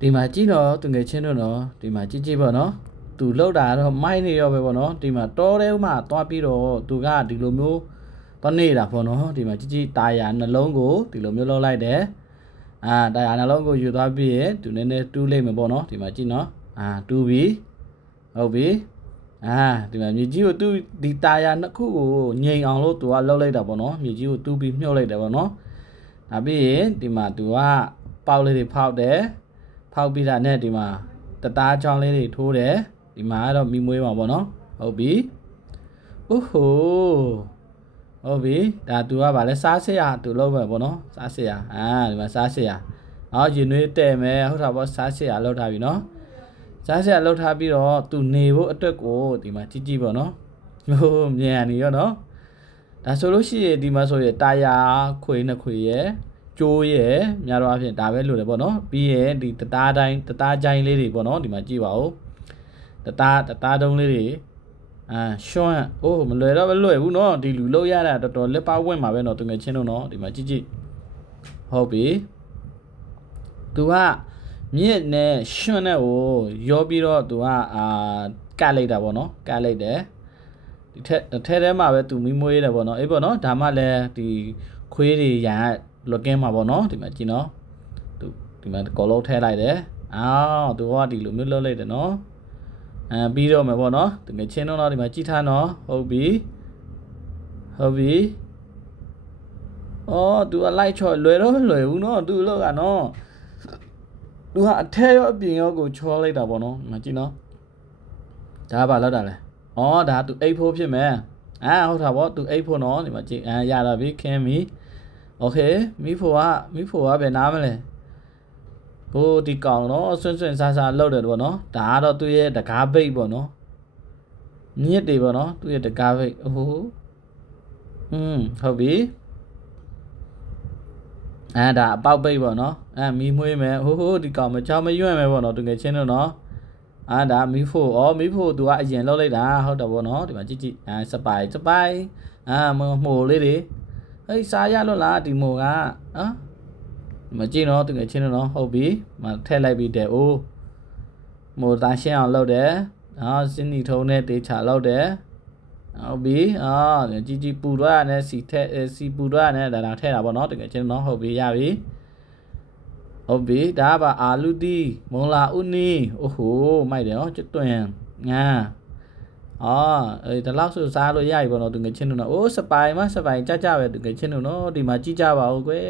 ဒီမှာကြည့်တော့သူငယ်ချင်းတို့နော်ဒီမှာကြည့်ကြည့်ပေါ့နော်သူလောက်တာတော့မိုင်းနေရောပဲပေါ့နော်ဒီမှာတောထဲမှာသွားပြီးတော့သူကဒီလိုမျိုးသွားနေတာပေါ့နော်ဒီမှာကြည့်ကြည့်တာယာနှလုံးကိုဒီလိုမျိုးလောက်လိုက်တယ်အာတာယာနှလုံးကိုယူသွားပြီးရင်သူနည်းနည်းတူးလိုက်မှာပေါ့နော်ဒီမှာကြည့်နော်အာတူးပြီဟုတ်ပြီအာဒီမှာမြေကြီးကိုသူဒီတာယာနှစ်ခုကိုငိန်အောင်လို့သူကလှုပ်လိုက်တာပေါ့နော်မြေကြီးကိုတူးပြီးမြှုပ်လိုက်တယ်ပေါ့နော်ဒါပြီးရင်ဒီမှာသူကပေါက်လေးတွေဖောက်တယ် ဖောက်ပြီးတာနဲ့ဒီမှာတသားချောင်းလေးတွေထိုးတယ်ဒီမှာကတော့မိမွေးမှာပေါ့နော်ဟုတ်ပြီအိုးဟိုဟုတ်ပြီဒါသူကဗာလဲစားစရာသူလုပ်မယ်ပေါ့နော်စားစရာအာဒီမှာစားစရာအော်ရင်နွေးတဲ့မယ်ဟုတ်တာပေါ့စားစရာလောက်ထားပြီနော်စားစရာလောက်ထားပြီးတော့သူနေဖို့အတွက်ကိုဒီမှာကြည့်ကြည့်ပေါ့နော်ဟိုးမြန်နေရောနော်ဒါဆိုလို့ရှိရင်ဒီမှာဆိုရင်တာယာခွေနှစ်ခွေရယ် ကျိုးရဲ့များတော့အဖြစ်ဒါပဲလို့တယ်ပေါ့နော်ပြီးရင်ဒီတသားတိုင်းတသားကြိုင်းလေးတွေပေါ့နော်ဒီမှာကြည့်ပါဦးတသားတသားတုံးလေးတွေအာရှွန့်အိုးမလွယ်တော့မလွယ်ဘူးနော်ဒီလူလောက်ရတာတော်တော်လက်ပါဝင့်မှာပဲနော်သူငယ်ချင်းတို့နော်ဒီမှာကြည့်ကြည့်ဟုတ်ပြီသူကမြင့်နဲ့ရှွန့်နဲ့ကိုရောပြီးတော့သူကအာကတ်လိုက်တာပေါ့နော်ကတ်လိုက်တယ်ဒီထက်ထဲထဲမှာပဲသူမိမွေးတယ်ပေါ့နော်အေးပေါ့နော်ဒါမှလည်းဒီခွေးတွေရန်က login မှာပေါ့နော်ဒီမှာကြည့်နော်သူဒီမှာ column ထည့်လိုက်တယ်အော်သူကဒီလိုမျိုးလုပ်လိုက်တယ်နော်အဲပြီးတော့မယ်ပေါ့နော်သူငချင်းတော့ဒီမှာကြည့်ထားနော်ဟုတ်ပြီဟုတ်ပြီအော် तू အလိုက်ချော်လွယ်တော့လွယ်ဘူးနော် तू လောက်ကနော် तू ဟာအထက်ရောအပြင်ရောကိုချောလိုက်တာပေါ့နော်မကြည့်နော်ဒါပါလောက်တာလဲအော်ဒါ तू အိတ်ဖို့ဖြစ်မယ်အာဟုတ်တာပေါ့ तू အိတ်ဖို့နော်ဒီမှာကြည့်အာရတာပြီခင်းပြီ โอเคမိဖို့ကမိဖို့ကဘယ်နားမလဲဟိုဒီကောင်တော့ဆွန့်ဆွန့်ဆာဆာလောက်တယ်ပေါ့နော်ဒါကတော့သူ့ရဲ့တကားဘိတ်ပေါ့နော်မြစ်တွေပေါ့နော်သူ့ရဲ့တကားဘိတ်အိုးอืมဟုတ်ပြီအဲဒါအပေါက်ဘိတ်ပေါ့နော်အဲမီးမွေးမယ်ဟိုးဟိုးဒီကောင်မချောင်းမရွံ့မယ်ပေါ့နော်သူငယ်ချင်းတို့နော်အာဒါမီးဖို့ဩမီးဖို့သူကအရင်လောက်လိုက်တာဟုတ်တယ်ပေါ့နော်ဒီမှာကြည့်ကြည့်အဲစပိုင်စပိုင်အာမမိုးလေးတွေ ဟေးစားရလို့လားဒီမိုကနော်မကြည့်တော့တကယ်ချင်းတော့ဟုတ်ပြီမထည့်လိုက်ပြီးတဲ့အိုးမိုတန်ရှင်းအောင်လုပ်တယ်နော်စင်းနီထုံးနဲ့တေချာလုပ်တယ်ဟုတ်ပြီအော်ជីជីပူတော့ရနဲ့စီထက်စီပူတော့ရနဲ့ဒါဒါထည့်တာပေါ့နော်တကယ်ချင်းတော့ဟုတ်ပြီရပြီဟုတ်ပြီဒါကပါအာလူတီမုံလာဥနီအိုးဟိုမိုက်တယ်နော်ကျွတ်တွင်ငါအော် အဲဒီလောက်ဆိုစားလို့ရပြီပေါ့နော်သူငယ်ချင်းတို့နော်အိုးစပိုင်မစပိုင်ကြကြပဲသူငယ်ချင်းတို့နော်ဒီမှာကြည့်ကြပါဦးကွယ်